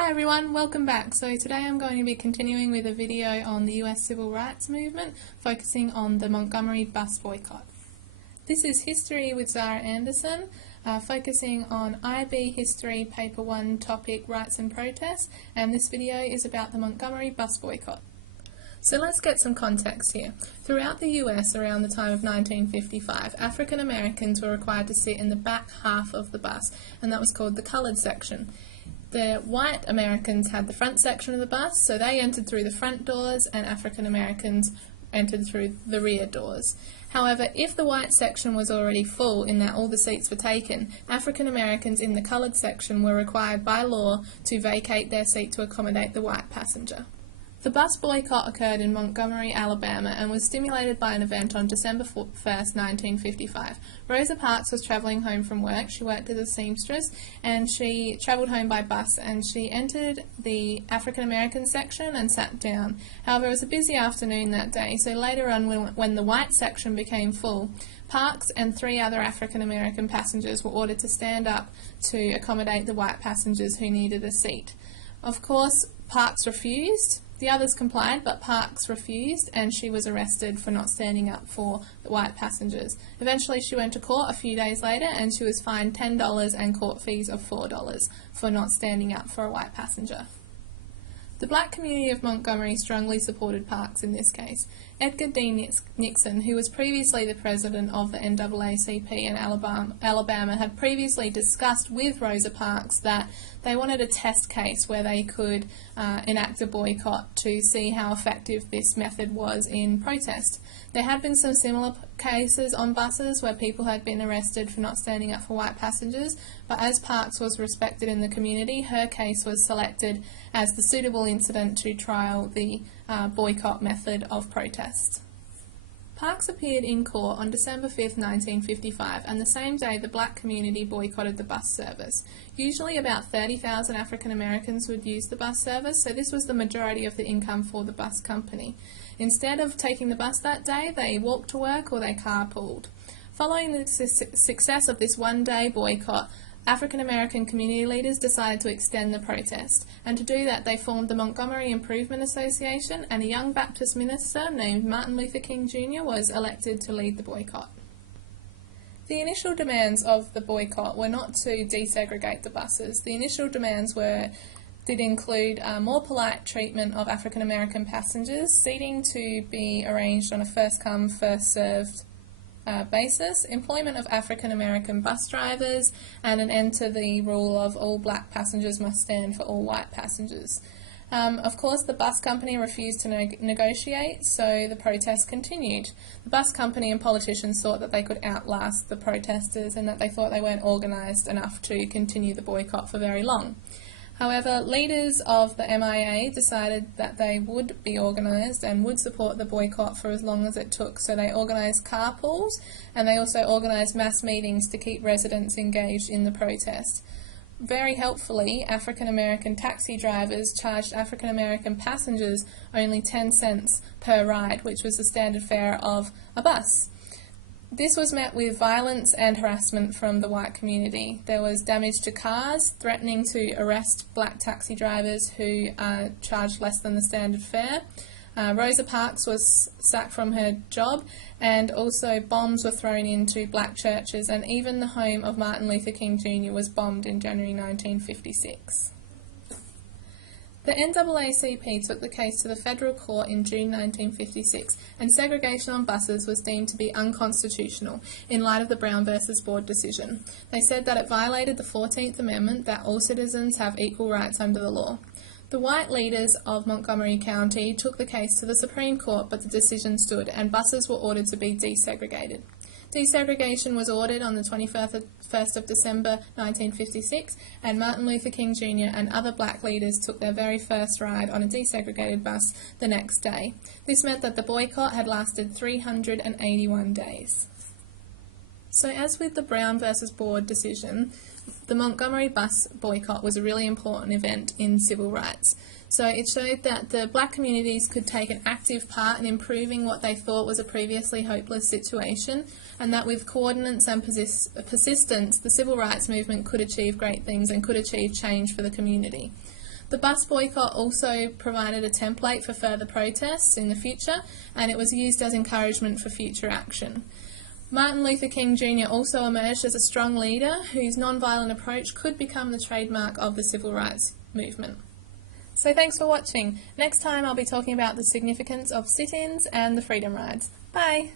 Hi everyone, welcome back. So today I'm going to be continuing with a video on the US Civil Rights Movement, focusing on the Montgomery Bus Boycott. This is History with Zara Anderson, focusing on IB History Paper 1 topic Rights and Protests, and this video is about the Montgomery Bus Boycott. So let's get some context here. Throughout the US around the time of 1955, African Americans were required to sit in the back half of the bus, and that was called the coloured section. The white Americans had the front section of the bus, so they entered through the front doors, and African Americans entered through the rear doors. However, if the white section was already full in that all the seats were taken, African Americans in the coloured section were required by law to vacate their seat to accommodate the white passenger. The bus boycott occurred in Montgomery, Alabama, and was stimulated by an event on December 1st, 1955. Rosa Parks was travelling home from work. She worked as a seamstress, and she travelled home by bus, and she entered the African American section and sat down. However, it was a busy afternoon that day, so later on when the white section became full, Parks and 3 other African American passengers were ordered to stand up to accommodate the white passengers who needed a seat. Of course, Parks refused. The others complied, but Parks refused, and she was arrested for not standing up for the white passengers. Eventually she went to court a few days later, and she was fined $10 and court fees of $4 for not standing up for a white passenger. The black community of Montgomery strongly supported Parks in this case. Edgar D. Nixon, who was previously the president of the NAACP in Alabama, had previously discussed with Rosa Parks that they wanted a test case where they could enact a boycott to see how effective this method was in protest. There had been some similar cases on buses where people had been arrested for not standing up for white passengers, but as Parks was respected in the community, her case was selected as the suitable incident to trial the boycott method of protest. Parks appeared in court on December 5th, 1955, and the same day the black community boycotted the bus service. Usually about 30,000 African Americans would use the bus service, so this was the majority of the income for the bus company. Instead of taking the bus that day, they walked to work or they carpooled. Following the success of this one-day boycott, African American community leaders decided to extend the protest, and to do that they formed the Montgomery Improvement Association, and a young Baptist minister named Martin Luther King Jr. was elected to lead the boycott. The initial demands of the boycott were not to desegregate the buses. The initial demands did include more polite treatment of African American passengers, seating to be arranged on a first-come, first-served basis, employment of African American bus drivers, and an end to the rule of all black passengers must stand for all white passengers. Of course, the bus company refused to negotiate, so the protest continued. The bus company and politicians thought that they could outlast the protesters and that they thought they weren't organised enough to continue the boycott for very long. However, leaders of the MIA decided that they would be organised and would support the boycott for as long as it took, so they organised carpools, and they also organised mass meetings to keep residents engaged in the protest. Very helpfully, African American taxi drivers charged African American passengers only 10 cents per ride, which was the standard fare of a bus. This was met with violence and harassment from the white community. There was damage to cars, threatening to arrest black taxi drivers who charged less than the standard fare. Rosa Parks was sacked from her job, and also bombs were thrown into black churches, and even the home of Martin Luther King Jr. was bombed in January 1956. The NAACP took the case to the federal court in June 1956, and segregation on buses was deemed to be unconstitutional in light of the Brown v. Board decision. They said that it violated the 14th Amendment, that all citizens have equal rights under the law. The white leaders of Montgomery County took the case to the Supreme Court, but the decision stood, and buses were ordered to be desegregated. Desegregation was ordered on the 21st of December 1956, and Martin Luther King Jr. and other black leaders took their very first ride on a desegregated bus the next day. This meant that the boycott had lasted 381 days. So as with the Brown v. Board decision, the Montgomery Bus Boycott was a really important event in civil rights. So it showed that the black communities could take an active part in improving what they thought was a previously hopeless situation, and that with coordinates and persistence, the civil rights movement could achieve great things and could achieve change for the community. The bus boycott also provided a template for further protests in the future, and it was used as encouragement for future action. Martin Luther King Jr. also emerged as a strong leader whose non-violent approach could become the trademark of the civil rights movement. So thanks for watching. Next time I'll be talking about the significance of sit-ins and the freedom rides. Bye!